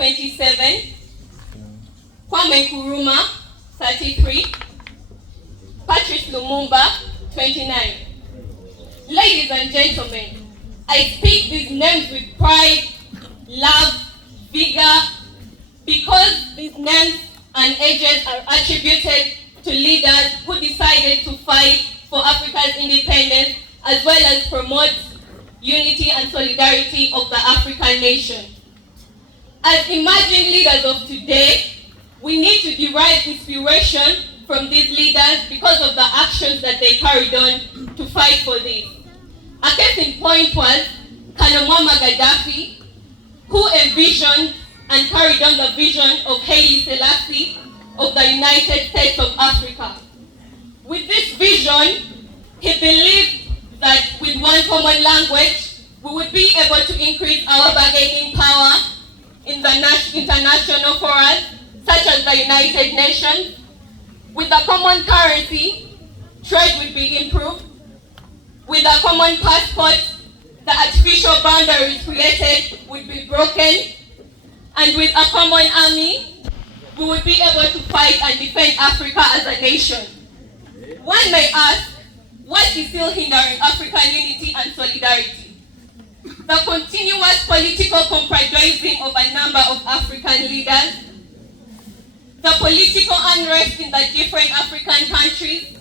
27, Kwame Nkrumah, 33, Patrice Lumumba, 29. Ladies and gentlemen, I speak these names with pride, love, vigor, because these names and ages are attributed to leaders who decided to fight for Africa's independence as well as promote unity and solidarity of the African nation. As emerging leaders of today, we need to derive inspiration from these leaders because of the actions that they carried on to fight for this. A case in point was Colonel Gaddafi, who envisioned and carried on the vision of Haile Selassie of the United States of Africa. With this vision, he believed that with one common language, we would be able to increase our bargaining power in the international forums, such as the United Nations. With a common currency, trade would be improved. With a common passport, the artificial boundaries created would be broken. And with a common army, we would be able to fight and defend Africa as a nation. One may ask, what is still hindering African unity and solidarity? The continuous political compromising of a number of African leaders, the political unrest in the different African countries,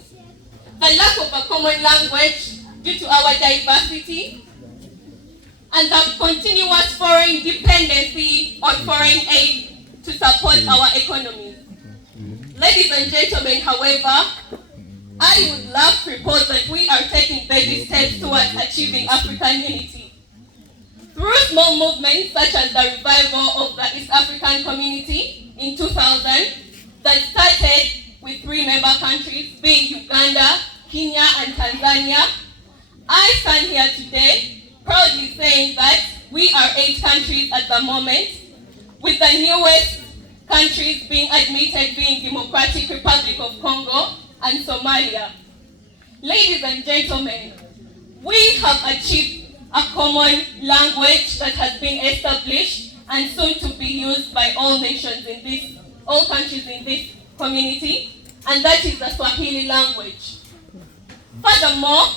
the lack of a common language due to our diversity, and the continuous foreign dependency on foreign aid to support our economies. Ladies and gentlemen, however, I would love to report that we are taking baby steps towards achieving African unity. Through small movements such as the revival of the East African Community in 2000 that started with 3 member countries being Uganda, Kenya, and Tanzania, I stand here today proudly saying that we are 8 countries at the moment, with the newest countries being admitted being Democratic Republic of Congo and Somalia. Ladies and gentlemen, we have achieved a common language that has been established and soon to be used by all nations in this, all countries in this community, and that is the Swahili language. Furthermore,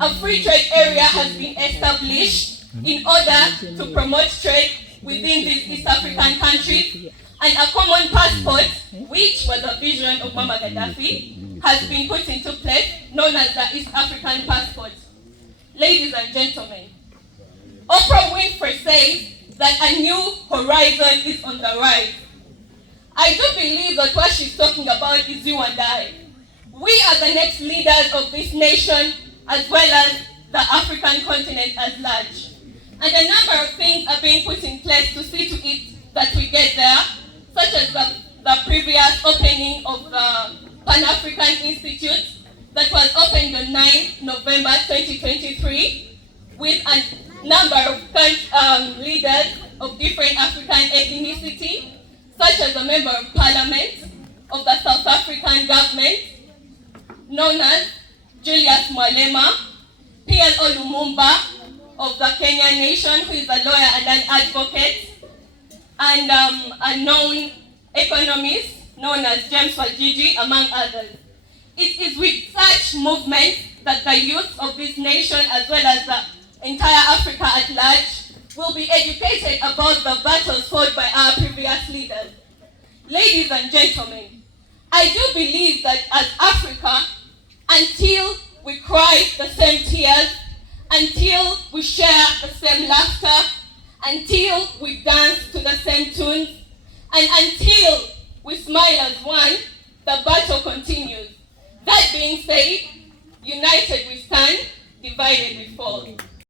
a free trade area has been established in order to promote trade within these East African countries, and a common passport, which was a vision of Mama Gaddafi, has been put into place, known as the East African passport. Ladies and gentlemen, Oprah Winfrey says that a new horizon is on the rise. I do believe that what she's talking about is you and I. We are the next leaders of this nation, as well as the African continent at large. And a number of things are being put in place to see to it that we get there, such as the previous opening of the Pan African Institute that was opened on 9 November 2023 with a number of leaders of different African ethnicity, such as a member of parliament of the South African government, known as Julius Malema, P.L.O. Lumumba of the Kenyan nation, who is a lawyer and an advocate, and a known economist known as James Wajiji, among others. It is with such movements that the youth of this nation, as well as the entire Africa at large, will be educated about the battles fought by our previous leaders. Ladies and gentlemen, I do believe that as Africa, until we cry the same tears, until we share the same laughter, until we dance to the same tunes, and until we smile as one, the battle continues. That being said, united we stand, divided we fall.